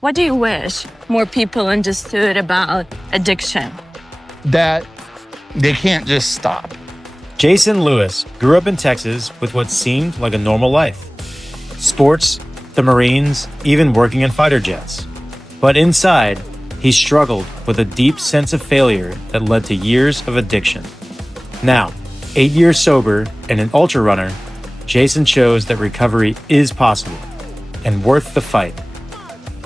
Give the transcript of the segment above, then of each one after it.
What do you wish more people understood about addiction? That they can't just stop. Jason Lewis grew up in Texas with what seemed like a normal life. Sports, the Marines, even working in fighter jets. But inside, he struggled with a deep sense of failure that led to years of addiction. Now, 8 years sober and an ultra runner, Jason shows that recovery is possible and worth the fight.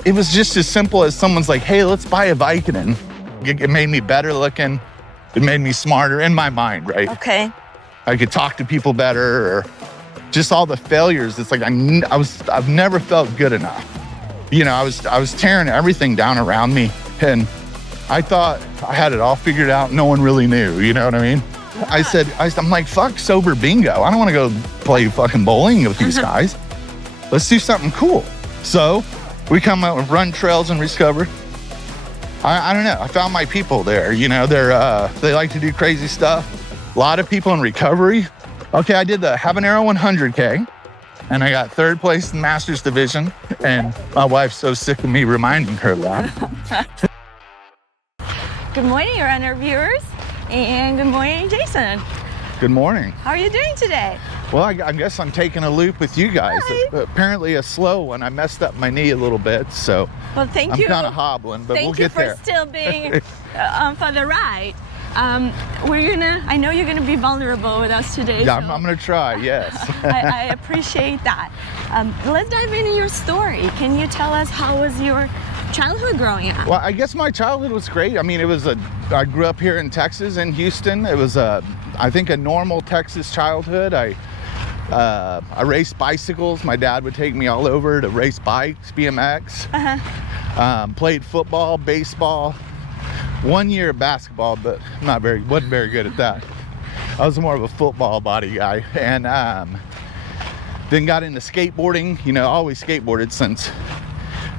It was just as simple as someone's like, hey, let's buy a Vicodin. It made me better looking. It made me smarter in my mind, right? Okay. I could talk to people better, or just all the failures. It's like I've never felt good enough. You know, I was tearing everything down around me, and I thought I had it all figured out. No one really knew, you know what I mean? Yeah. I'm like, fuck sober bingo. I don't want to go play fucking bowling with these guys. Let's do something cool. So we come out and run trails and recover. I don't know. I found my people there. You know, they like to do crazy stuff. A lot of people in recovery. Okay, I did the Habanero 100K, and I got third place in Masters Division. And my wife's so sick of me reminding her that. Good morning, runner viewers, and good morning, Jason. Good morning. How are you doing today? Well, I guess I'm taking a loop with you guys. Really? Apparently a slow one. I messed up my knee a little bit, so well, thank you. I'm kind of hobbling, but we'll get there. Thank you for still being for the ride. I know you're gonna be vulnerable with us today. Yeah, so I'm gonna try, yes. I appreciate that. Let's dive into your story. Can you tell us how was your childhood growing up? Well, I guess my childhood was great. I mean, I grew up here in Texas, in Houston. It was I think a normal Texas childhood. I raced bicycles. My dad would take me all over to race bikes, BMX. Played football, baseball. 1 year basketball, but wasn't very good at that. I was more of a football body guy, and then got into skateboarding. You know, always skateboarded since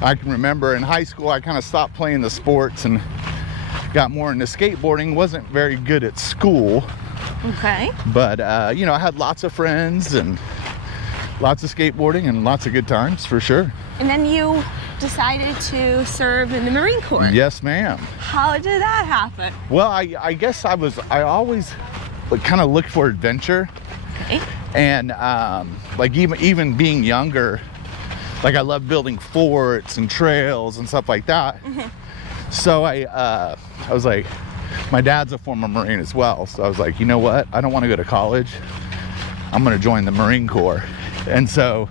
I can remember. In high school, I kind of stopped playing the sports and got more into skateboarding. Wasn't very good at school. Okay. But you know, I had lots of friends and lots of skateboarding and lots of good times for sure. And then you decided to serve in the Marine Corps. Yes, ma'am. How did that happen? Well, I guess I always kind of looked for adventure. Okay. And like even being younger, like I love building forts and trails and stuff like that. Mm-hmm. So I was like, my dad's a former Marine as well. So I was like, you know what? I don't want to go to college. I'm going to join the Marine Corps. And so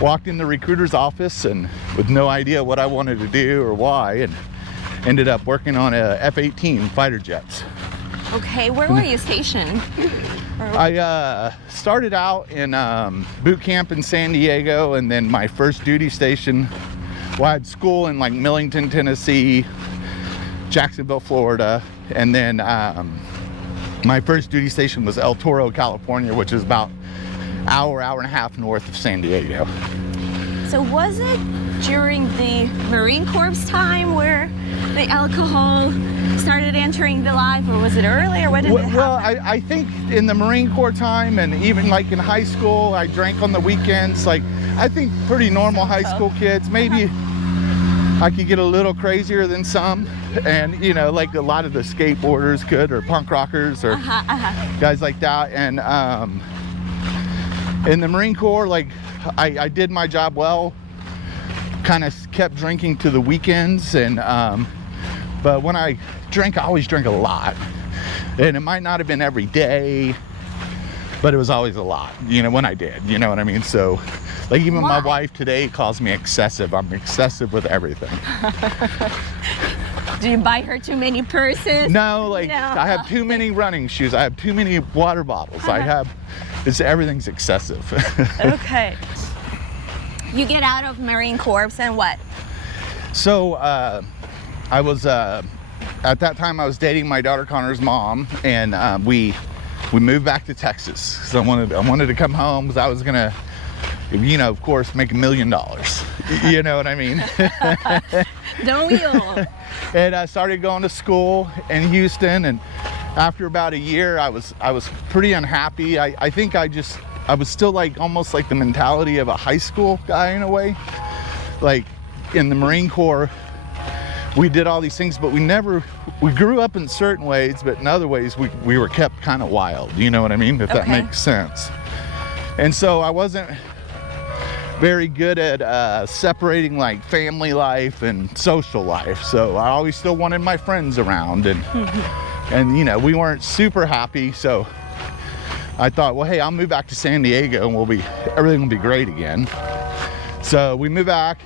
walked in the recruiter's office and with no idea what I wanted to do or why, and ended up working on a F-18 fighter jets. Okay, where were you stationed? I started out in boot camp in San Diego, and then my first duty station, well, I had school in like Millington, Tennessee, Jacksonville, Florida, and then my first duty station was El Toro, California, which is about hour and a half north of San Diego. So was it during the Marine Corps time where the alcohol started entering the life, or was it earlier? What did it happen? Well, I think in the Marine Corps time, and even like in high school, I drank on the weekends. Like, I think pretty normal high school kids. Maybe I could get a little crazier than some, and you know, like a lot of the skateboarders could, or punk rockers, or guys like that. And in the Marine Corps, like I did my job well, kind of kept drinking to the weekends, and but when I drank, I always drank a lot, and it might not have been every day, but it was always a lot, you know, when I did, you know what I mean? So like even my wife today calls me excessive. I'm excessive with everything. Do you buy her too many purses? No, like no. I have too many running shoes. I have too many water bottles. Everything's excessive. Okay. You get out of Marine Corps and what? So I was at that time I was dating my daughter Connor's mom, and we moved back to Texas. So I wanted to come home because I was gonna, you know, of course, make $1 million. You know what I mean? Don't we all? And I started going to school in Houston, and after about a year, I was pretty unhappy. I think I was still like almost like the mentality of a high school guy in a way. Like in the Marine Corps, we did all these things, but we grew up in certain ways, but in other ways we were kept kind of wild. You know what I mean? If that Okay. makes sense. And so I wasn't very good at separating like family life and social life. So I always still wanted my friends around, and you know, we weren't super happy. So I thought, well, hey, I'll move back to San Diego and everything will be great again. So we moved back.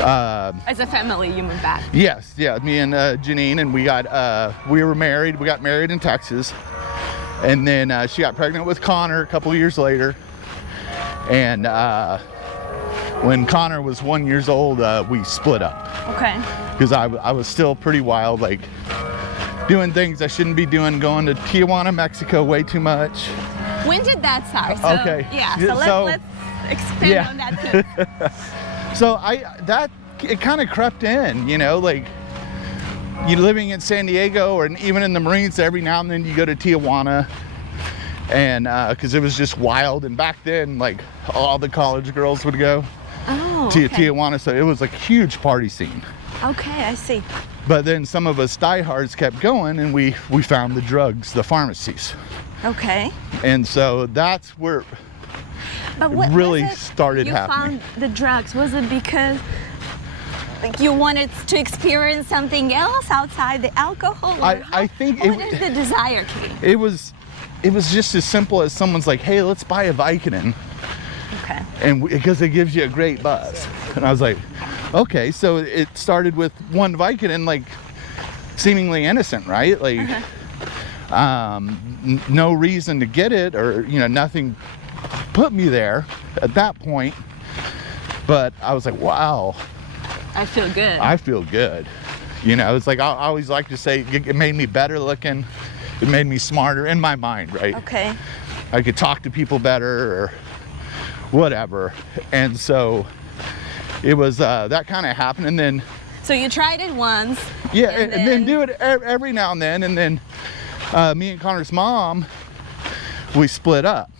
As a family, you moved back. Yes, yeah, me and Janine, and we were married. We got married in Texas, and then she got pregnant with Connor a couple years later. And when Connor was 1 year old, we split up. Okay. Because I was still pretty wild, like doing things I shouldn't be doing, going to Tijuana, Mexico way too much. When did that start? So, Okay. Yeah. So let's expand on that piece. So it kind of crept in, you know, like you living in San Diego or even in the Marines, every now and then you go to Tijuana, and because it was just wild. And back then, like all the college girls would go to Tijuana, so it was like a huge party scene. Okay, I see. But then some of us diehards kept going, and we found the drugs, the pharmacies. Okay. And so that's where But what really was it started you happening. found the drugs? Was it because like you wanted to experience something else outside the alcohol? Or I think what is the desire key? it was just as simple as someone's like, hey, let's buy a Vicodin, Okay. and because it gives you a great buzz. And I was like, okay. So it started with one Vicodin, like seemingly innocent, right? Like no reason to get it, or you know, nothing put me there at that point. But I was like, wow, I feel good. I feel good. You know, it's like I always like to say it made me better looking. It made me smarter in my mind, right? Okay. I could talk to people better or whatever. And so it was that kind of happened. And then So you tried it once. yeah, and and then do it every now and then. And then me and Connor's mom, we split up.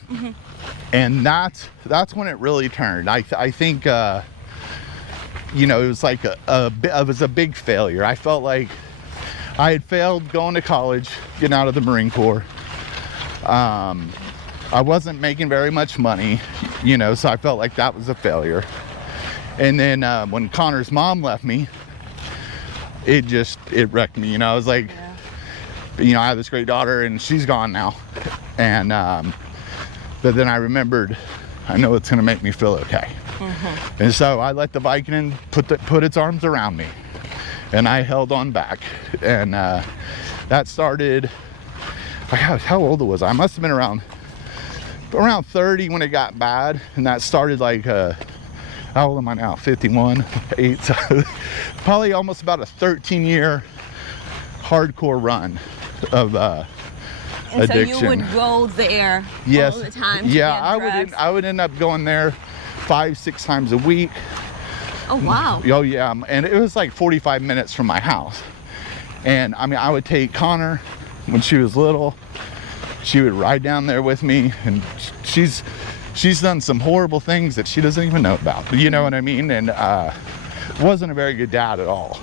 And that's when it really turned. I think you know, it was like it was a big failure. I felt like I had failed going to college, getting out of the Marine Corps. I wasn't making very much money, you know, so I felt like that was a failure. And then when Connor's mom left me, it wrecked me. You know, I was like, you know, I have this great daughter and she's gone now. And but then I remembered, I know it's gonna make me feel okay. And so I let the Vicodin put its arms around me, and I held on back. And that started, how old was I? I must have been around 30 when it got bad. And that started like, how old am I now? 51, 8, so probably almost about a 13-year hardcore run of And addiction. so you would go there Yes. all the time. To Yeah, get drugs? I would end up going there 5-6 times a week. Oh wow. Oh yeah, and it was like 45 minutes from my house. And I mean, I would take Connor when she was little. She would ride down there with me, and she's done some horrible things that she doesn't even know about. You know what I mean? And wasn't a very good dad at all.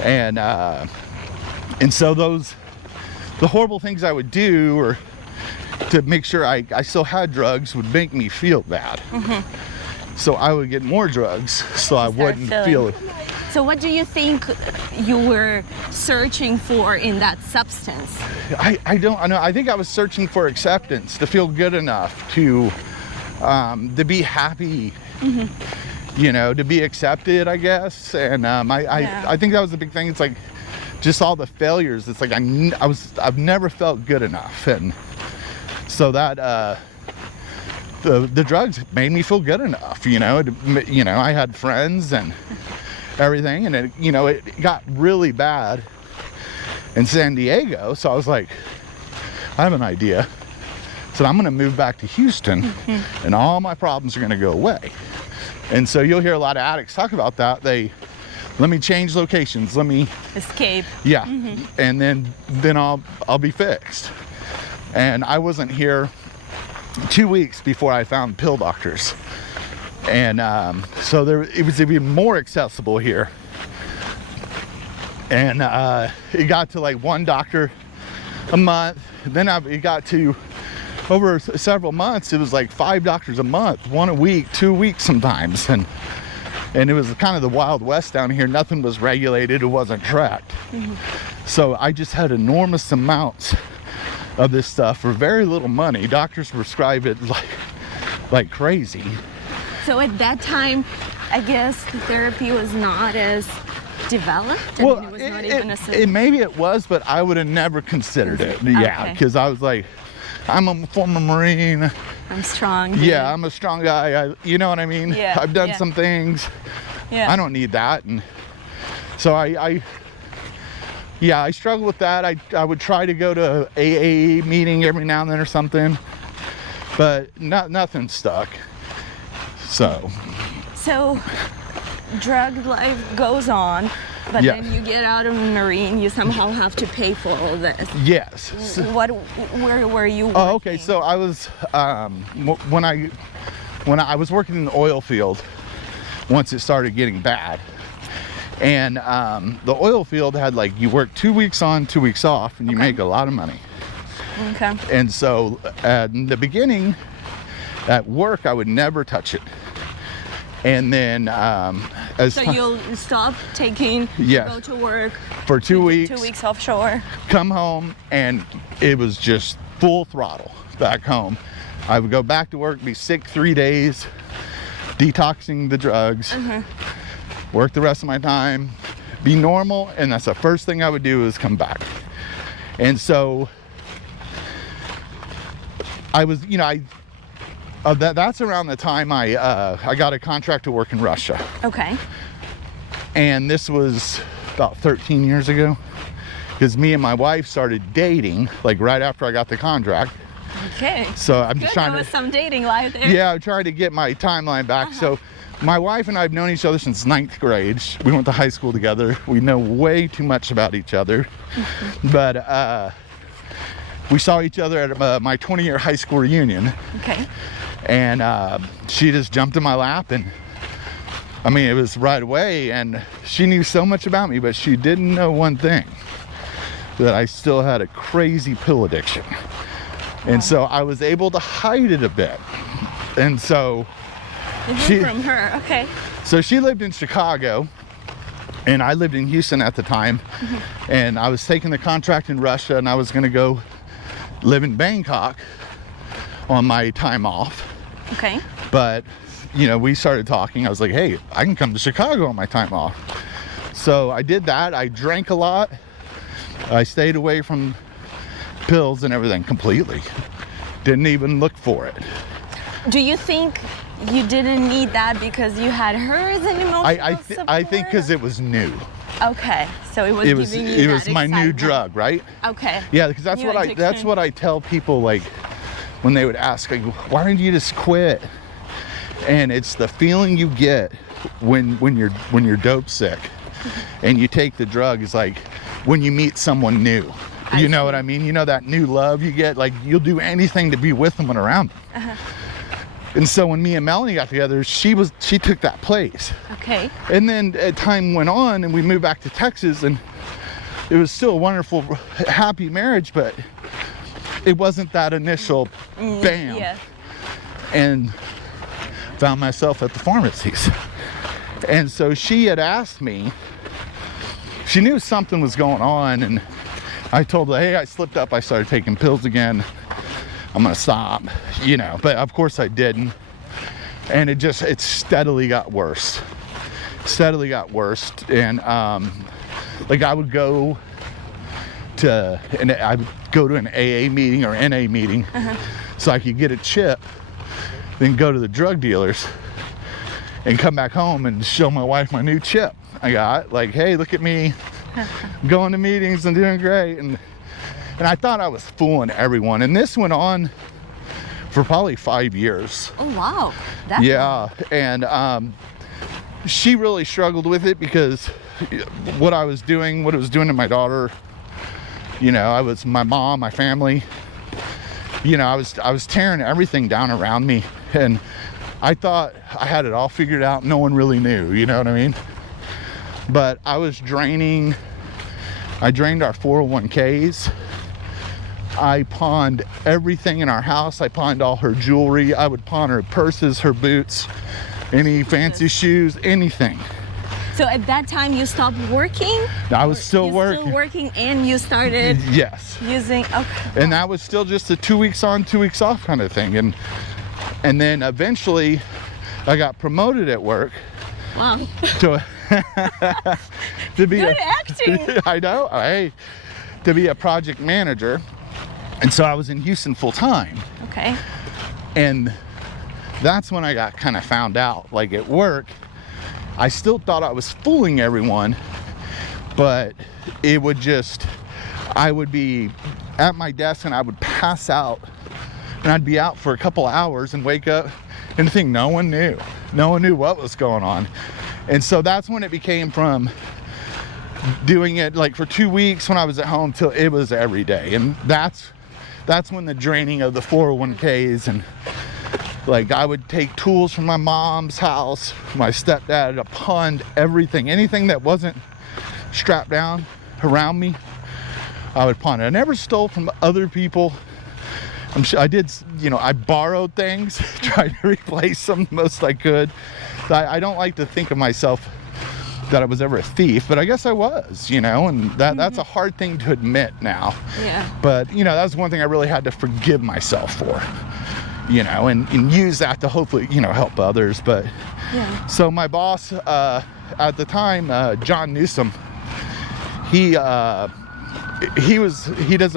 And so the horrible things I would do, or to make sure I still had drugs, would make me feel bad. So I would get more drugs so I wouldn't feel it. So what do you think you were searching for in that substance? I don't know. I think I was searching for acceptance, to feel good enough to be happy, you know, to be accepted, I guess. And I think that was the big thing. It's like just all the failures. It's like I've never felt good enough, and so that the drugs made me feel good enough. You know, I had friends and everything, and it got really bad in San Diego. So I was like, I have an idea. So I'm going to move back to Houston, and all my problems are going to go away. And so you'll hear a lot of addicts talk about that. Let me change locations. Let me Escape. yeah, and then I'll be fixed. And I wasn't here 2 weeks before I found pill doctors. And so it was even more accessible here. And it got to like one doctor a month. Then it got to over several months, it was like 5 doctors a month, 1 a week, 2 weeks sometimes. And it was kind of the Wild West down here. Nothing was regulated, it wasn't tracked. So I just had enormous amounts of this stuff for very little money. Doctors prescribe it like crazy. So at that time, I guess the therapy was not as developed. Well, it was not even a maybe it was, but I would have never considered it. Yeah, Okay. because I was like, I'm a former Marine. I'm strong. Dude. Yeah, I'm a strong guy. You know what I mean? Yeah, I've done yeah. some things. Yeah. I don't need that. And so I struggle with that. I would try to go to AA meeting every now and then or something, but nothing stuck. So drug life goes on, but Yeah. then you get out of the Marine, you somehow have to pay for all this. yes. Where were you working? Oh, okay. So I was when I was working in the oil field once it started getting bad, and the oil field had like you work 2 weeks on, 2 weeks off, and you make a lot of money. Okay. And so in the beginning, at work, I would never touch it. And then So you'll stop taking, Yes. go to work for 2 weeks, 2 weeks offshore. come home, and it was just full throttle back home. I would go back to work, be sick 3 days, detoxing the drugs, work the rest of my time, be normal, and that's the first thing I would do is come back. And so I was, that's around the time I got a contract to work in Russia. Okay. And this was about 13 years ago, because me and my wife started dating like right after I got the contract. Okay. So I'm Good, just there trying was to, some dating life there. yeah, I'm trying to get my timeline back. So my wife and I have known each other since 9th grade. We went to high school together. We know way too much about each other. But we saw each other at my 20-year high school reunion. Okay. And she just jumped in my lap, and I mean, it was right away. And she knew so much about me, but she didn't know one thing, that I still had a crazy pill addiction. And so I was able to hide it a bit. And so You She- heard from her. Okay. so she lived in Chicago, and I lived in Houston at the time. And I was taking the contract in Russia, and I was going to go live in Bangkok on my time off. Okay. But we started talking. I was like, hey, I can come to Chicago on my time off. So I did that. I drank a lot. I stayed away from pills and everything completely. Didn't even look for it. Do you think you didn't need that because you had her as an emotional I think support? because it was new. Okay, so it was It was giving you that my new excitement. drug, right? Okay. Yeah, because that's New what addiction. I tell people, like when they would ask, like, why don't you just quit? And it's the feeling you get when you're dope sick and you take the drug is like when you meet someone new. You know what I mean? You know that new love you get, like you'll do anything to be with them and around them. And so when me and Melanie got together, she took that place. Okay. And then time went on and we moved back to Texas, and it was still a wonderful, happy marriage, but it wasn't that initial bam. Yeah. And found myself at the pharmacies. And so she had asked me, she knew something was going on, and I told her, hey, I slipped up, I started taking pills again, I'm gonna stop, but of course I didn't. And it steadily got worse. And like I would go to an AA meeting or NA meeting so I could get a chip, then go to the drug dealers and come back home and show my wife my new chip I got. Like, hey, look at me, going to meetings and doing great. And I thought I was fooling everyone. And this went on for probably 5 years. Oh wow. That's Yeah, and she really struggled with it because what it was doing to my daughter, I was my mom, my family, I was tearing everything down around me. And I thought I had it all figured out. No one really knew, you know what I mean? But I was draining. I drained our 401ks. I pawned everything in our house. I pawned all her jewelry. I would pawn her purses, her boots, any fancy shoes, anything. So at that time you stopped working? I was still You're working. Still working, and you started Yes. using, okay. And that was still just a 2 weeks on, 2 weeks off kind of thing. And then eventually I got promoted at work. Wow. To, to be Good acting. I know. Hey, to be a project manager. And so I was in Houston full time. Okay. And that's when I got kind of found out. Like at work, I still thought I was fooling everyone, but it would just, I would be at my desk and I would pass out, and I'd be out for a couple hours and wake up and think no one knew. No one knew what was going on. And so that's when it became from doing it like for 2 weeks when I was at home till it was every day. And that's when the draining of the 401ks, and like I would take tools from my mom's house, my stepdad, I pawned everything, anything that wasn't strapped down around me, I would pawn it. I never stole from other people. I'm sure I did, you know, I borrowed things, tried to replace them the most I could. I don't like to think of myself that I was ever a thief, but I guess I was, you know, and that's a hard thing to admit now. Yeah. But, you know, that's one thing I really had to forgive myself for, you know, and use that to hopefully, you know, help others. But Yeah. so my boss at the time, John Newsom, he doesn't,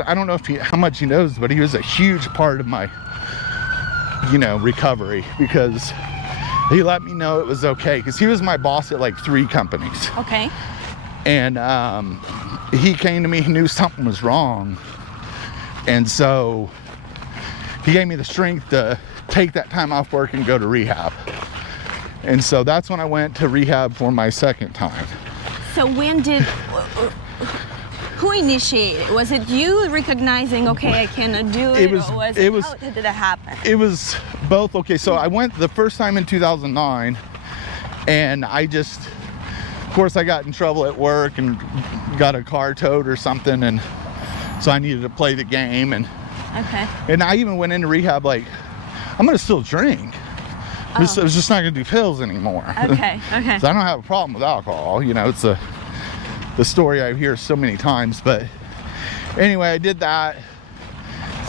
I don't know if how much he knows, but he was a huge part of my, you know, recovery, because he let me know it was okay, because he was my boss at like 3 companies. Okay. And he came to me, he knew something was wrong. And so he gave me the strength to take that time off work and go to rehab. And so that's when I went to rehab for my second time. So when did, who initiated? Was it you recognizing, okay, I cannot do it? Or how did it happen? It was both. Okay, so I went the first time in 2009, and I just, of course, I got in trouble at work and got a car towed or something, and so I needed to play the game, and I even went into rehab like, I'm gonna still drink. I was just not gonna do pills anymore. Okay. So I don't have a problem with alcohol. You know, it's the story I hear so many times. But anyway, I did that.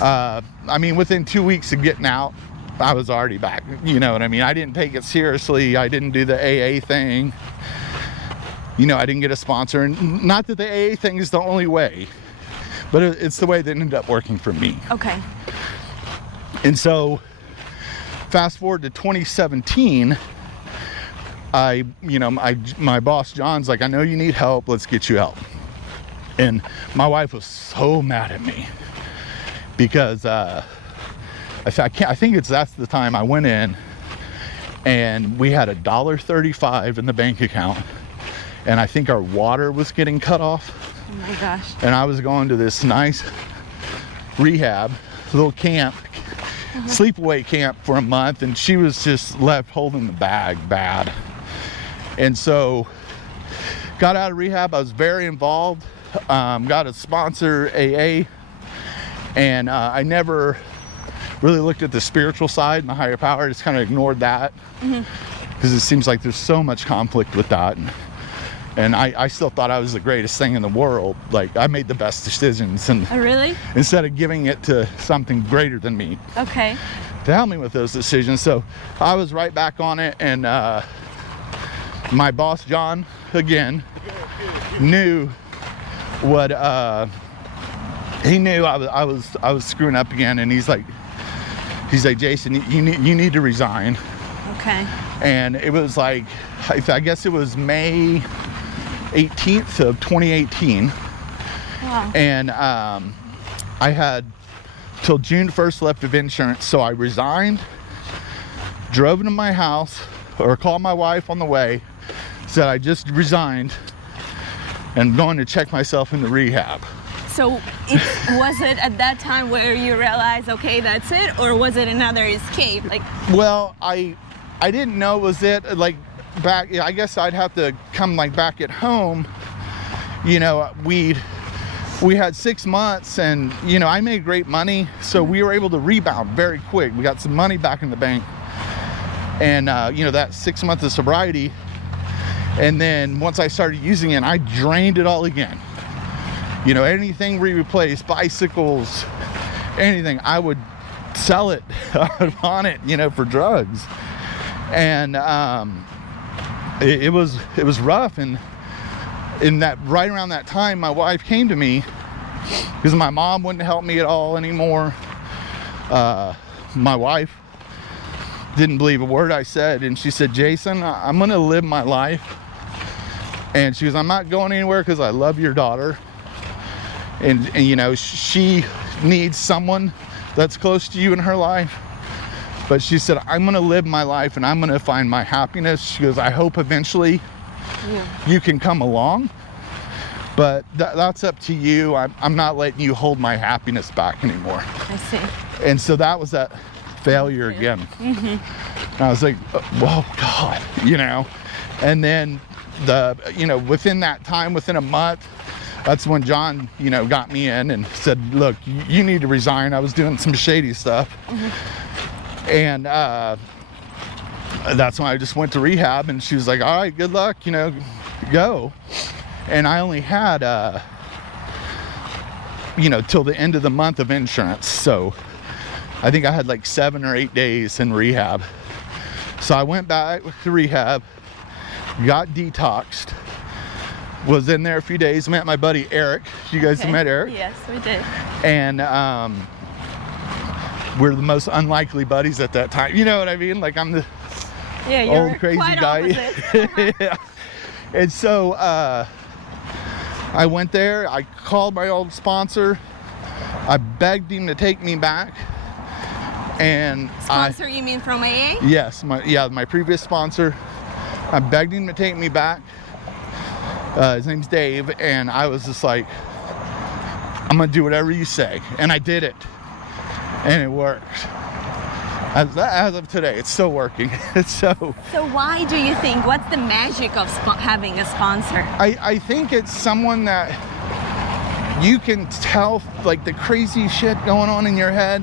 I mean, within 2 weeks of getting out, I was already back. You know what I mean? I didn't take it seriously. I didn't do the AA thing. You know, I didn't get a sponsor. And not that the AA thing is the only way, but it's the way that ended up working for me. Okay. And so fast forward to 2017, my boss John's like, I know you need help, let's get you help. And my wife was so mad at me because I think that's the time I went in and we had $1.35 in the bank account, and I think our water was getting cut off. Oh my gosh. And I was going to this nice rehab, little camp, sleepaway camp for a month, and she was just left holding the bag bad. And so got out of rehab. I was very involved, got a sponsor, AA, and I never really looked at the spiritual side and the higher power. I just kind of ignored that because it seems like there's so much conflict with that, and I still thought I was the greatest thing in the world. Like, I made the best decisions, and really, instead of giving it to something greater than me to help me with those decisions. So I was right back on it, and my boss John again knew what he knew I was screwing up again, and he's like, Jason, you need to resign. Okay. And it was like, I guess it was May 18th of 2018. Wow. And I had till June 1st left of insurance, so I resigned, drove into my house, or called my wife on the way, said I just resigned and going to check myself into rehab. So was it at that time where you realized, okay, that's it, or was it another escape? Like, well, I I didn't know it was it. Like back, I guess I'd have to come like back at home. You know, we had 6 months, and you know, I made great money, so we were able to rebound very quick. We got some money back in the bank, and you know, that 6 months of sobriety. And then once I started using it, I drained it all again. You know, anything we replaced, bicycles, anything, I would sell it on it, you know, for drugs. And it was rough. And in that, right around that time, my wife came to me because my mom wouldn't help me at all anymore. My wife didn't believe a word I said, and she said, Jason, I'm gonna live my life. And she goes, I'm not going anywhere because I love your daughter. And you know, she needs someone that's close to you in her life. But she said, I'm going to live my life and I'm going to find my happiness. She goes, I hope eventually you can come along. But that's up to you. I'm not letting you hold my happiness back anymore. I see. And so that was that failure again. And I was like, whoa, God, you know. And then you know, within that time, within a month, that's when John, you know, got me in and said, look, you need to resign. I was doing some shady stuff. And that's when I just went to rehab, and she was like, all right, good luck, you know, go. And I only had, you know, till the end of the month of insurance. So I think I had like 7 or 8 days in rehab. So I went back to rehab, got detoxed, was in there a few days, met my buddy Eric. You guys have met Eric? Yes, we did. And we're the most unlikely buddies at that time. You know what I mean? Like, I'm the old crazy guy. Yeah. And so I went there, I called my old sponsor, I begged him to take me back. And sponsor, you mean from AA? Yes, my previous sponsor. I begged him to take me back. His name's Dave, and I was just like, I'm gonna do whatever you say. And I did it, and it worked. As of today, it's still working. So why do you think, what's the magic of having a sponsor? I think it's someone that you can tell, like, the crazy shit going on in your head,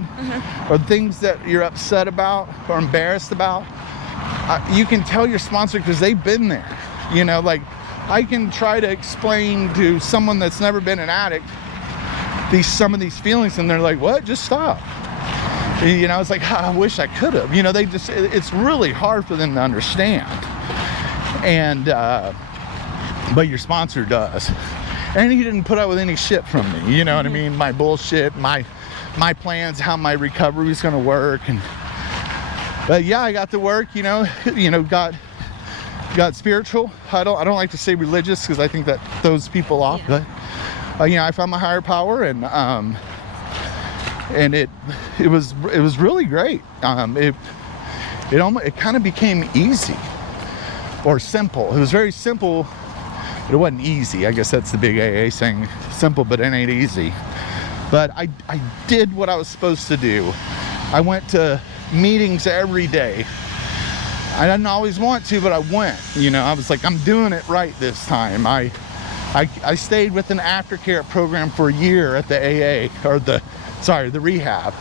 or things that you're upset about or embarrassed about. You can tell your sponsor because they've been there. You know, like, I can try to explain to someone that's never been an addict some of these feelings, and they're like, what? Just stop. You know, it's like, I wish I could have. You know, it's really hard for them to understand. And but your sponsor does. And he didn't put up with any shit from me. You know what I mean? My bullshit, my plans, how my recovery was going to work. But yeah, I got to work, you know, got spiritual. I don't like to say religious because I think that throws people off. But you know, I found my higher power, and it was really great. It kind of became easy or simple. It was very simple, but it wasn't easy. I guess that's the big AA saying, simple but it ain't easy. But I did what I was supposed to do. I went to meetings every day. I didn't always want to, but I went. You know, I was like, I'm doing it right this time. I stayed with an aftercare program for a year at the AA, or the rehab.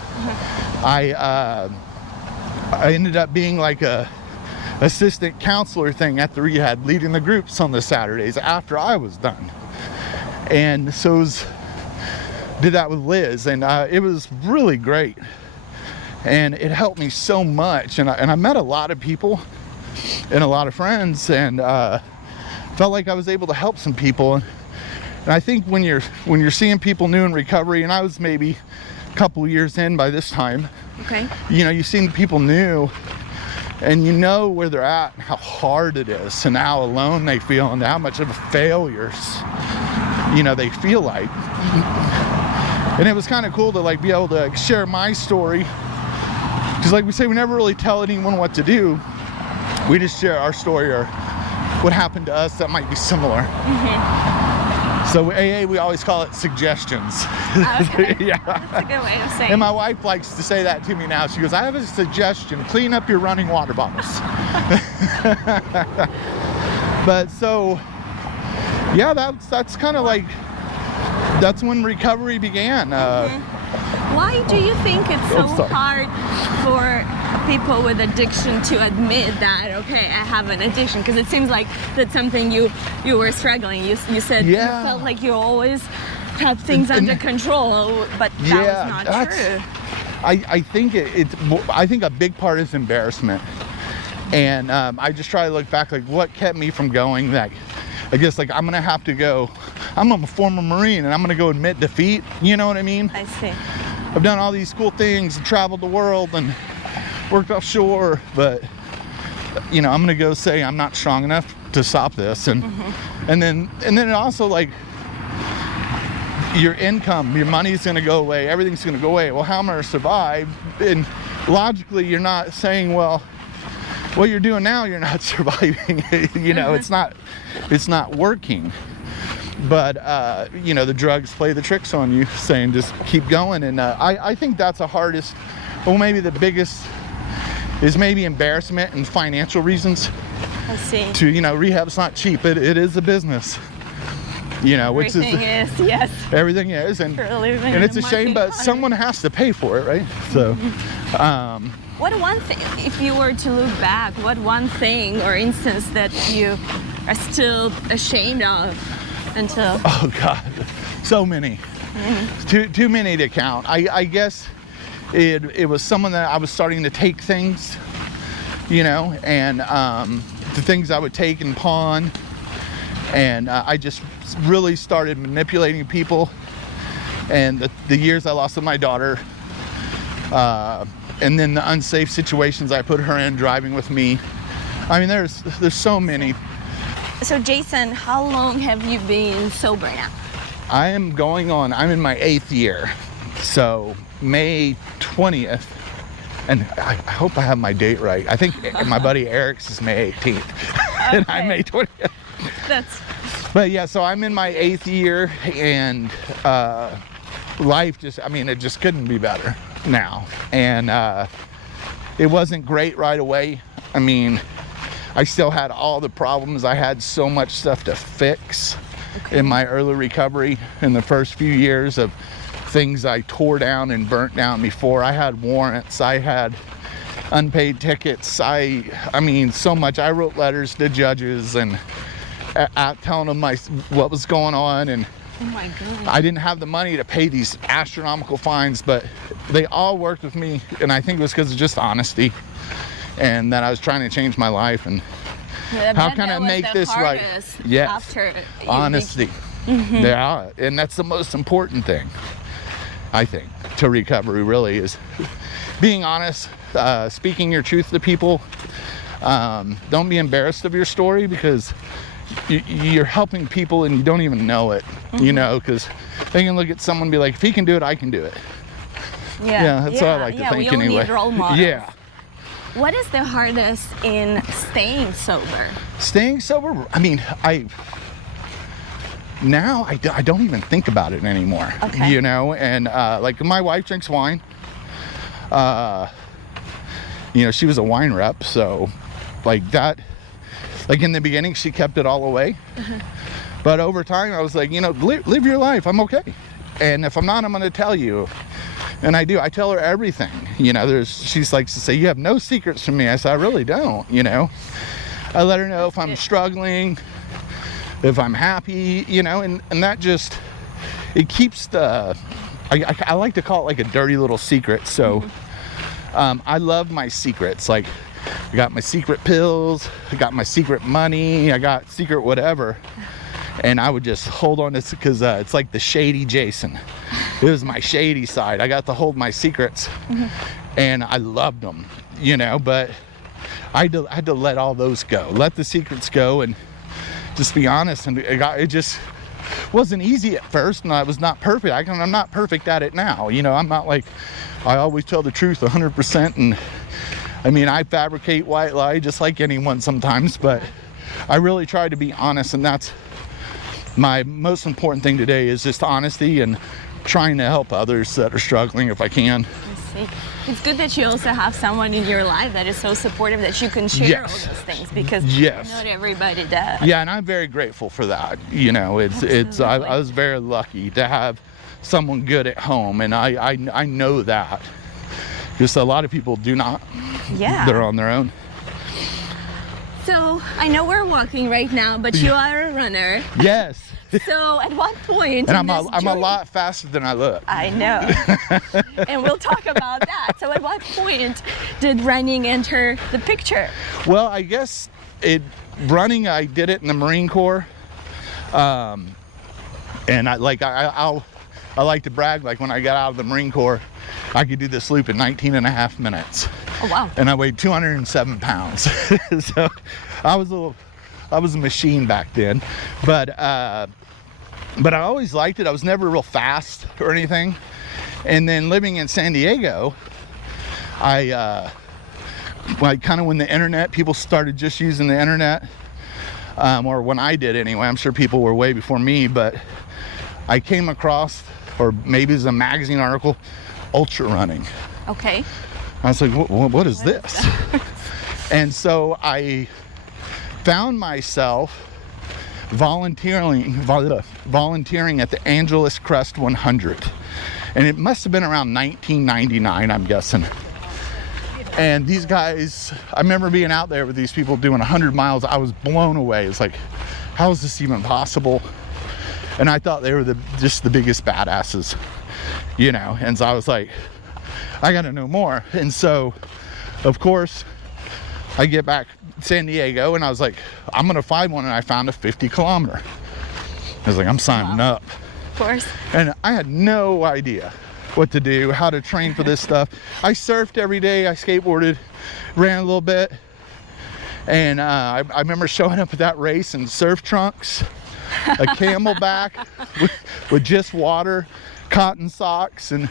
I ended up being like a assistant counselor thing at the rehab, leading the groups on the Saturdays after I was done. And so did that with Liz, and it was really great. And it helped me so much, and I met a lot of people and a lot of friends, and felt like I was able to help some people. And I think when you're seeing people new in recovery, and I was maybe a couple years in by this time, okay, you know, you've seen people new, and you know where they're at, and how hard it is, and how alone they feel, and how much of a failures, you know, they feel like. And it was kind of cool to like be able to share my story. Because like we say, we never really tell anyone what to do. We just share our story or what happened to us that might be similar. So AA, we always call it suggestions. Okay. Yeah. That's a good way of saying And my wife likes to say that to me now. She goes, I have a suggestion, clean up your running water bottles. But so, yeah, that's kind of like, that's when recovery began. Why do you think it's so sorry. hard for people with addiction to admit that, okay, I have an addiction? Because it seems like that's something you were struggling. You said you felt like you always had things under control, but that was not true. I think I think a big part is embarrassment. And I just try to look back, like what kept me from going. Like, I guess like I'm gonna have to go, I'm a former Marine and I'm gonna go admit defeat. You know what I mean? I see. I've done all these cool things and traveled the world and worked offshore, but you know, I'm gonna go say I'm not strong enough to stop this. And and then it also, like, your income, your money's gonna go away, everything's gonna go away. Well, how am I gonna survive? And logically, you're not saying, well, what you're doing now, you're not surviving. You know, it's not working. But you know, the drugs play the tricks on you, saying just keep going. And I think that's the hardest, well, maybe the biggest is maybe embarrassment and financial reasons. I see. To, you know, rehab's not cheap. It is a business. You know, which Everything is, yes. Everything is, and And it's a shame, but someone has to pay for it, right? So, what one thing, if you were to look back, what one thing or instance that you are still ashamed of until? Oh God, so many, too many to count. I guess it was someone that I was starting to take things, you know, and the things I would take and pawn, and I just really started manipulating people. And the years I lost with my daughter, and then the unsafe situations I put her in driving with me. I mean, there's so many. So Jason, how long have you been sober now? I'm in my 8th year. So May 20th, and I hope I have my date right. I think my buddy Eric's is May 18th, and I'm May 20th. But yeah, so I'm in my 8th year, and life just, I mean, it just couldn't be better now. And it wasn't great right away. I mean, I still had all the problems. I had so much stuff to fix in my early recovery in the first few years of things I tore down and burnt down before. I had warrants, I had unpaid tickets. I mean, so much. I wrote letters to judges and telling them what was going on, and oh my God. I didn't have the money to pay these astronomical fines, but they all worked with me, and I think it was because of just honesty and that I was trying to change my life. And how can I make this right? Yes, honesty. Yeah, and that's the most important thing, I think, to recovery. Really is being honest, speaking your truth to people. Don't be embarrassed of your story, because you're helping people and you don't even know it. You know, because they can look at someone and be like, if he can do it, I can do it. Yeah, that's what I like to think we all anyway. Need role models. Yeah. What is the hardest in staying sober? Staying sober, I mean, I don't even think about it anymore. Okay. You know, and like my wife drinks wine. You know, she was a wine rep, so like that, like in the beginning, she kept it all away. But over time, I was like, you know, live your life. I'm okay. And if I'm not, I'm going to tell you. And I do. I tell her everything. You know, she likes to say, you have no secrets from me. I said, I really don't, you know. I let her know if I'm struggling, if I'm happy, you know, and that just, it keeps I like to call it like a dirty little secret. So I love my secrets. Like, I got my secret pills, I got my secret money, I got secret whatever. And I would just hold on to this, because it's like the shady Jason. It was my shady side. I got to hold my secrets, and I loved them, you know, but I had to let all those go. Let the secrets go and just be honest. And it just wasn't easy at first, and I was not perfect. I'm not perfect at it now. You know, I'm not like, I always tell the truth 100%. And I mean, I fabricate white lie just like anyone sometimes, but I really try to be honest. And that's my most important thing today is just honesty and trying to help others that are struggling if I can. I see. It's good that you also have someone in your life that is so supportive that you can share all those things, because not everybody does. Yeah, and I'm very grateful for that. You know, I was very lucky to have someone good at home, and I know that. Just a lot of people do not. Yeah. They're on their own. So I know we're walking right now, but you are a runner. Yes. So at what point? And I'm a lot faster than I look. I know. And we'll talk about that. So at what point did running enter the picture? Well, I guess running, I did it in the Marine Corps. And I like to brag, like when I got out of the Marine Corps, I could do this loop in 19 and a half minutes. Oh, wow. And I weighed 207 pounds. So I was a machine back then. But I always liked it. I was never real fast or anything. And then living in San Diego, when the internet, people started just using the internet, or when I did anyway, I'm sure people were way before me, but I came across, or maybe it's a magazine article, ultra running. Okay. I was like, what is this? And so I found myself volunteering at the Angeles Crest 100. And it must have been around 1999, I'm guessing. And these guys, I remember being out there with these people doing 100 miles. I was blown away. It's like, how is this even possible? And I thought they were just the biggest badasses, you know? And so I was like, I gotta know more. And so, of course, I get back to San Diego and I was like, I'm gonna find one. And I found a 50 kilometer. I was like, I'm signing up. Of course. And I had no idea what to do, how to train for this stuff. I surfed every day, I skateboarded, ran a little bit. And I remember showing up at that race in surf trunks, a camelback with just water, cotton socks, and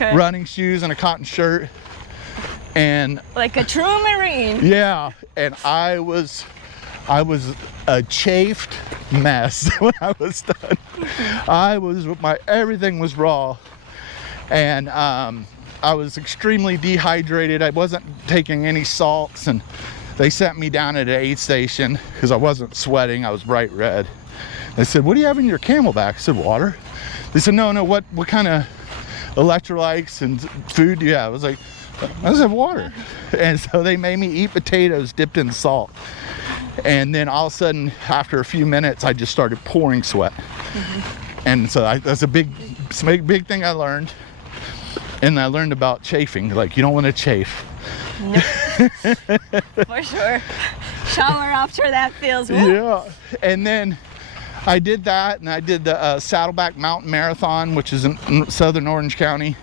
running shoes, and a cotton shirt. And like a true Marine. Yeah, and I was a chafed mess when I was done. Everything was raw, and I was extremely dehydrated. I wasn't taking any salts, and they sent me down at an aid station because I wasn't sweating. I was bright red. They said, "What do you have in your camelback?" I said, "Water." They said, "No, what kind of electrolytes and food do you have?" I was like, "I just have water." And so they made me eat potatoes dipped in salt. And then all of a sudden, after a few minutes, I just started pouring sweat. And so that's a big thing I learned. And I learned about chafing. Like, you don't want to chafe. No. For sure. Shower after that feels well. Yeah. And then I did that, and I did the Saddleback Mountain Marathon, which is in southern Orange County.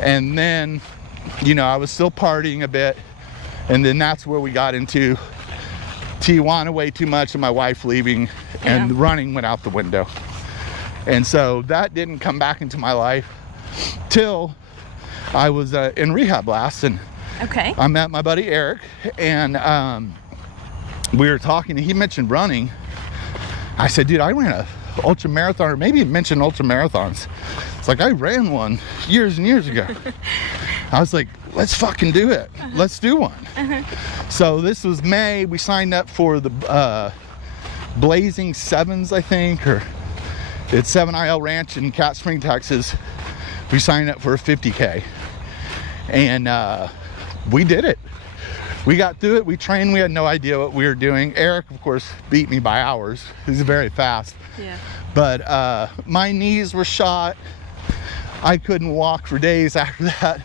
And then, you know, I was still partying a bit. And then that's where we got into Tijuana way too much, and my wife leaving, and running went out the window. And so that didn't come back into my life till I was in rehab last, and I met my buddy Eric, and we were talking, and he mentioned running. I said, "Dude, I ran a ultra marathon," or maybe he mentioned ultra marathons. It's like, I ran one years and years ago. I was like, let's fucking do it. Let's do one. So this was May. We signed up for the Blazing Sevens, I think, or it's 7 IL Ranch in Cat Spring, Texas. We signed up for a 50K, and we did it. We got through it. We trained. We had no idea what we were doing. Eric, of course, beat me by hours. He's very fast. Yeah. But my knees were shot. I couldn't walk for days after that.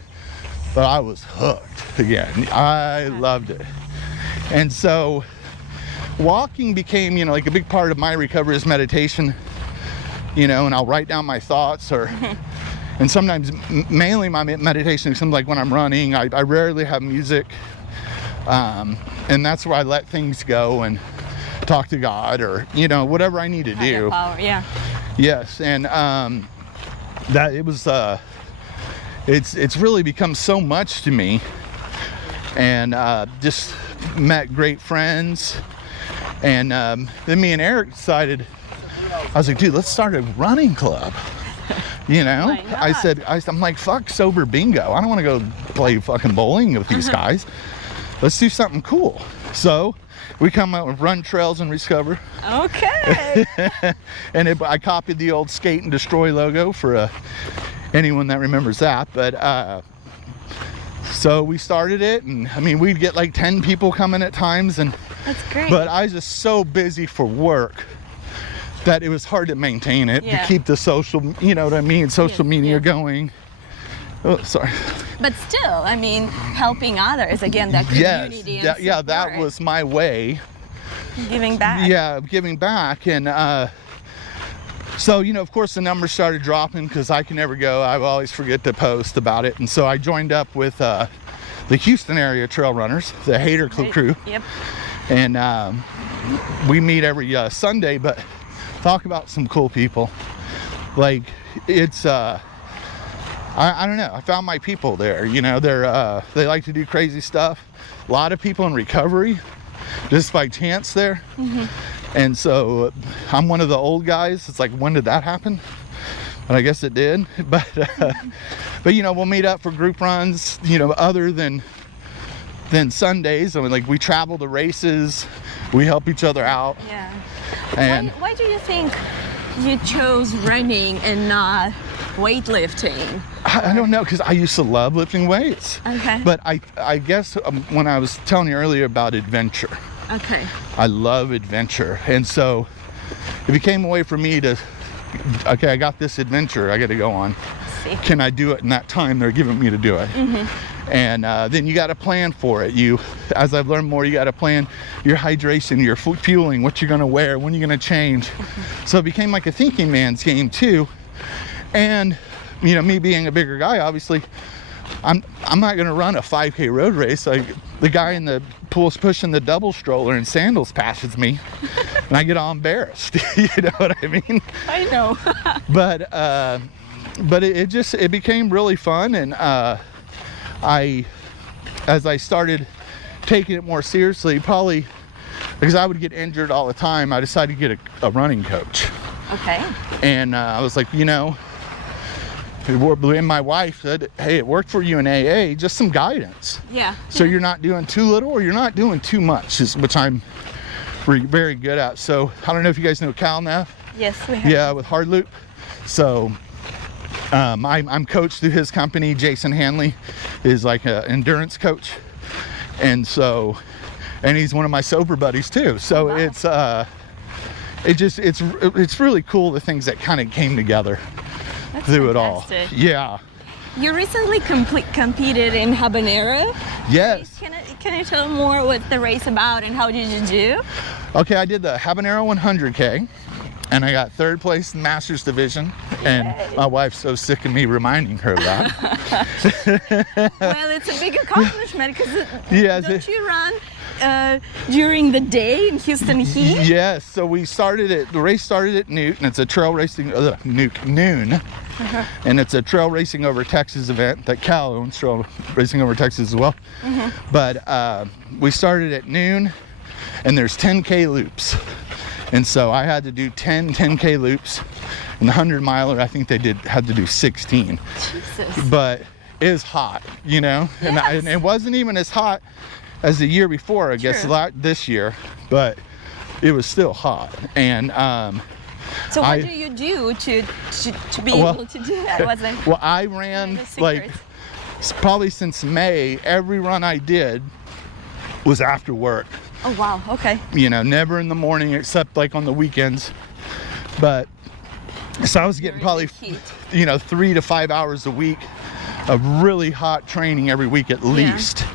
But I was hooked again. I loved it. And so walking became, like a big part of my recovery is meditation, and I'll write down my thoughts, or and sometimes mainly my meditation is something like when I'm running. I rarely have music. And that's where I let things go and talk to God, or, whatever I need to do. Power, yeah. Yes. And that it was, it's really become so much to me, and just met great friends. And then me and Eric decided I was like, dude, let's start a running club. You know, Why not? I'm like, fuck sober bingo. I don't want to go play fucking bowling with these guys. Let's do something cool. So we come out and run trails and discover. Okay. And I copied the old skate and destroy logo for anyone that remembers that. But so we started it, and I mean, we'd get like 10 people coming at times, and That's great. but I was just so busy for work that it was hard to maintain it, Yeah. to keep the social, you know what I mean, social media yeah. going. Oh, sorry. But still, I mean, helping others, again, that Yes, community and yeah, that support, was my way. giving back. Yeah, giving back. And so, you know, of course the numbers started dropping because I can never go. I always forget to post about it. And so I joined up with the Houston area trail runners, the Hater crew. Yep. And we meet every Sunday, but talk about some cool people. Like, it's I don't know, I found my people there. You know, they like to do crazy stuff. A lot of people in recovery just by chance there. And so I'm one of the old guys. It's like, when did that happen? But I guess it did. But you know, we'll meet up for group runs, you know, other than Sundays. I mean, like, we travel to races, we help each other out. Yeah. And Why do you think you chose running and not weightlifting? I don't know, because I used to love lifting weights. Okay. But I guess when I was telling you earlier about adventure, Okay. I love adventure. And so it became a way for me to, okay, I got this adventure I got to go on. See. Can I do it in that time they're giving me to do it? And then you got to plan for it. As I've learned more, you got to plan your hydration, your fueling, what you're going to wear, when you're going to change. So it became like a thinking man's game too. And, you know, me being a bigger guy, obviously, I'm not going to run a 5K road race. Like, the guy in the pool's pushing the double stroller in sandals passes me, and I get all embarrassed. You know what I mean? I know. But it became really fun, and as I started taking it more seriously, probably because I would get injured all the time, I decided to get a running coach. Okay. And I was like, you know, and my wife said, hey, it worked for you in AA, just some guidance. Yeah. So you're not doing too little or you're not doing too much, which I'm very good at. So I don't know if you guys know Cal Neff. Yes, we have. Yeah, with Hard Loop. So I'm coached through his company. Jason Hanley is like an endurance coach. And he's one of my sober buddies too. So Wow. it's really cool, the things that kind of came together. That's through fantastic. it all. Yeah. You recently competed in Habanero. Yes. Can you tell more what the race about and how did you do? Okay, I did the Habanero 100K, and I got third place in Masters Division. And my wife's so sick of me reminding her of that. Well, it's a big accomplishment because Yes, you run during the day in Houston heat? Yes. So the race started at noon, and it's a trail racing noon. And it's a trail racing over Texas event that Cal owns, trail racing over Texas as well. But we started at noon, and there's 10K loops. And so I had to do 10K loops. And the 100 miler, I think had to do 16. Jesus. But it's hot, you know? Yes. And it wasn't even as hot as the year before, I guess, True. this year. But it was still hot. And So what do you do to be able to do that? Well, I ran the like secret? probably since May. Every run I did was after work. Oh wow, okay. You know, never in the morning except like on the weekends. But so I was getting probably, heat. 3 to 5 hours a week of really hot training every week at least.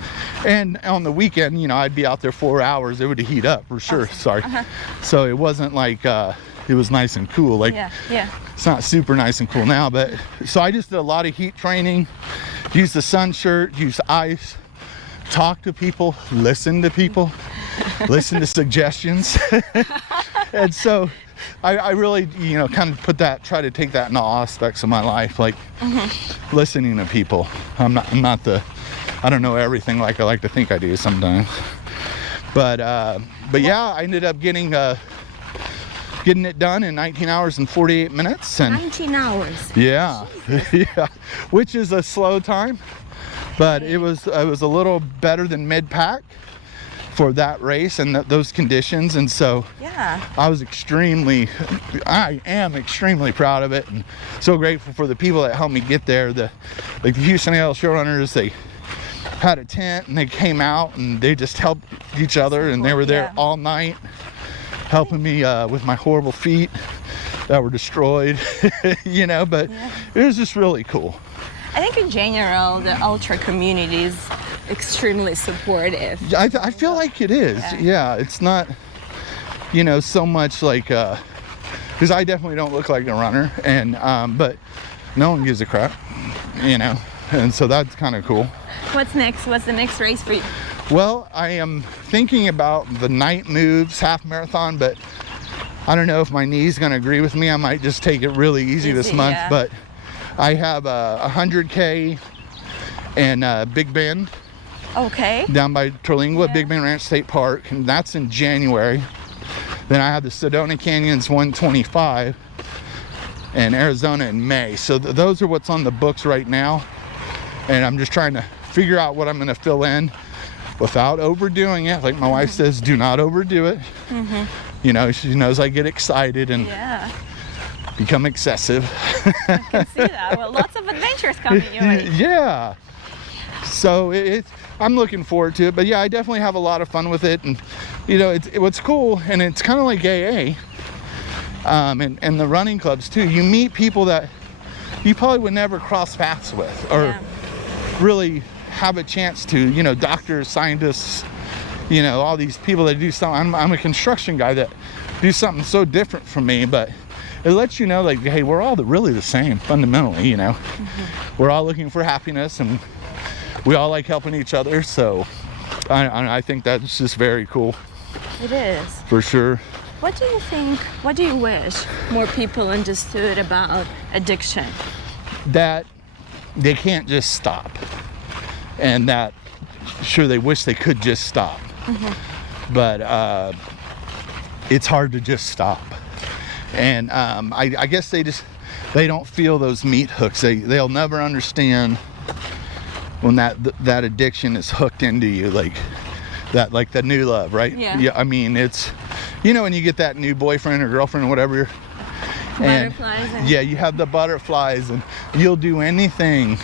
And on the weekend, I'd be out there 4 hours. It would heat up for sure. Sorry. So it wasn't like it was nice and cool. Like it's not super nice and cool now, but so I just did a lot of heat training, use the sun shirt, use ice, talk to people, listen to people, listen to suggestions. And so I really, kind of try to take that in all aspects of my life, like listening to people. I don't know everything like I like to think I do sometimes. But yeah, I ended up getting getting it done in 19 hours and 48 minutes. And 19 hours. yeah, yeah, which is a slow time, but it was a little better than mid-pack for that race and those conditions. And so yeah, I am extremely proud of it, and so grateful for the people that helped me get there. The Houston AL Show Runners, they had a tent and they came out and they just helped each other, and they were there all night helping me with my horrible feet that were destroyed. You know, but it was just really cool. I think in general the ultra community is extremely supportive. I feel like it is. Yeah, it's not, you know, so much like because I definitely don't look like a runner, and but no one gives a crap, you know, and so that's kind of cool. What's next? What's the next race for you? Well, I am thinking about the Night Moves half marathon, but I don't know if my knee's going to agree with me. I might just take it really easy this month. Yeah. But I have a 100K in Big Bend. Okay. Down by Terlingua, Big Bend Ranch State Park, and that's in January. Then I have the Sedona Canyons 125 in Arizona in May. So those are what's on the books right now, and I'm just trying to figure out what I'm going to fill in without overdoing it. Like my wife says, do not overdo it. You know, she knows I get excited and become excessive. I can see that. Well, lots of adventures coming your way. Yeah. So I'm looking forward to it, but yeah, I definitely have a lot of fun with it. And you know, what's cool, and it's kind of like AA, and the running clubs too. You meet people that you probably would never cross paths with, or really have a chance to. You know, doctors, scientists, you know, all these people that do something. I'm a construction guy that do something so different from me, but it lets you know, like, hey, we're all really the same fundamentally. You know, we're all looking for happiness, and we all like helping each other. So I think that's just very cool. It is. For sure. What do you think, what do you wish more people understood about addiction? That they can't just stop. And that, sure, they wish they could just stop. But it's hard to just stop. And I guess they don't feel those meat hooks. They'll never understand when that addiction is hooked into you, like the new love, right? Yeah. I mean, it's, you know, when you get that new boyfriend or girlfriend or whatever, Butterflies. you have the butterflies, and you'll do anything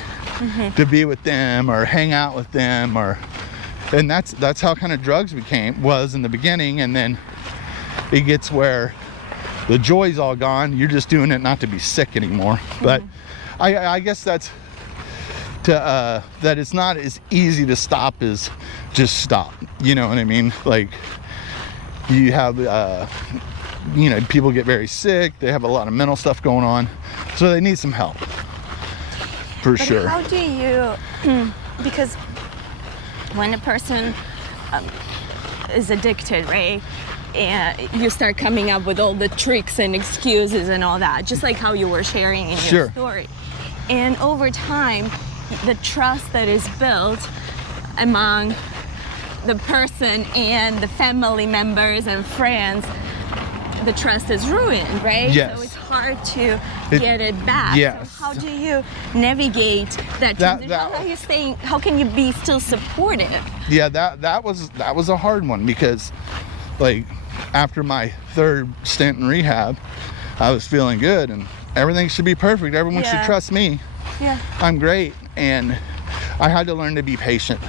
to be with them or hang out with them, and that's how kind of drugs was in the beginning, and then it gets where the joy's all gone. You're just doing it not to be sick anymore. But I guess that's that it's not as easy to stop as just stop. You know what I mean? Like, you have you know, people get very sick, they have a lot of mental stuff going on, so they need some help for sure. How do you because when a person is addicted, right, and you start coming up with all the tricks and excuses and all that, just like how you were sharing in your story, and over time the trust that is built among the person and the family members and friends, the trust is ruined, right? Yes. So it's hard to get it back. Yes. So how do you navigate that transition? How can you be still supportive? Yeah, that was a hard one, because like after my third stint in rehab, I was feeling good and everything should be perfect. Everyone should trust me. Yeah. I'm great. And I had to learn to be patient.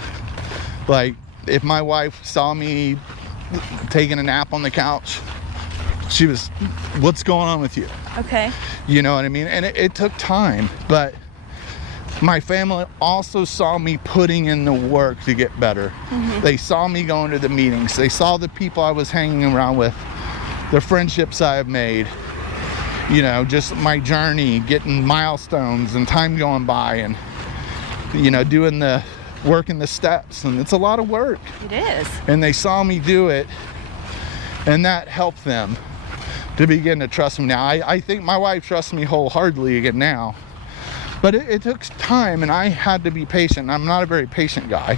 Like, if my wife saw me taking a nap on the couch, she was, what's going on with you? Okay. You know what I mean? And it took time, but my family also saw me putting in the work to get better. They saw me going to the meetings. They saw the people I was hanging around with, the friendships I have made, you know, just my journey, getting milestones and time going by, and, you know, doing the work in the steps. And it's a lot of work. It is. And they saw me do it, and that helped them to begin to trust me. Now, I think my wife trusts me wholeheartedly again now, but it took time, and I had to be patient. I'm not a very patient guy,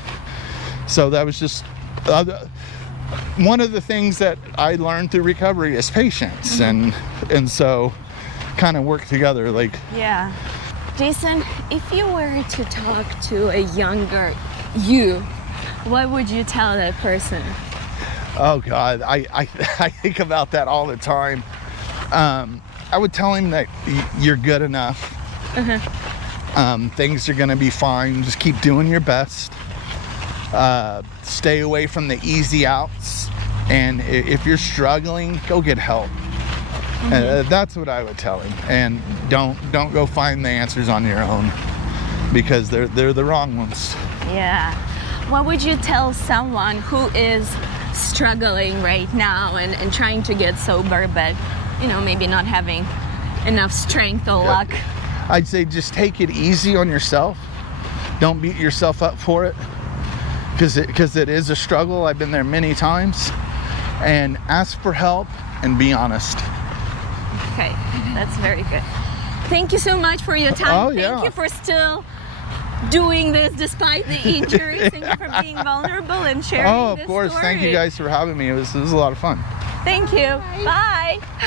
so that was just one of the things that I learned through recovery is patience, and so kind of work together. Like, yeah. Jason, if you were to talk to a younger you, what would you tell that person? Oh God, I think about that all the time. I would tell him that you're good enough. Things are gonna be fine. Just keep doing your best. Stay away from the easy outs. And if you're struggling, go get help. That's what I would tell him. And don't go find the answers on your own, because they're the wrong ones. Yeah. What would you tell someone who is struggling right now and trying to get sober, but maybe not having enough strength or luck? I'd say just take it easy on yourself. Don't beat yourself up for it, because it is a struggle. I've been there many times. And ask for help and be honest. Okay, that's very good. Thank you so much for your time. Oh, yeah. Thank you for still doing this despite the injuries. Thank you for being vulnerable and sharing Oh, of this course. story. Thank you guys for having me. It was a lot of fun. Thank you. Bye.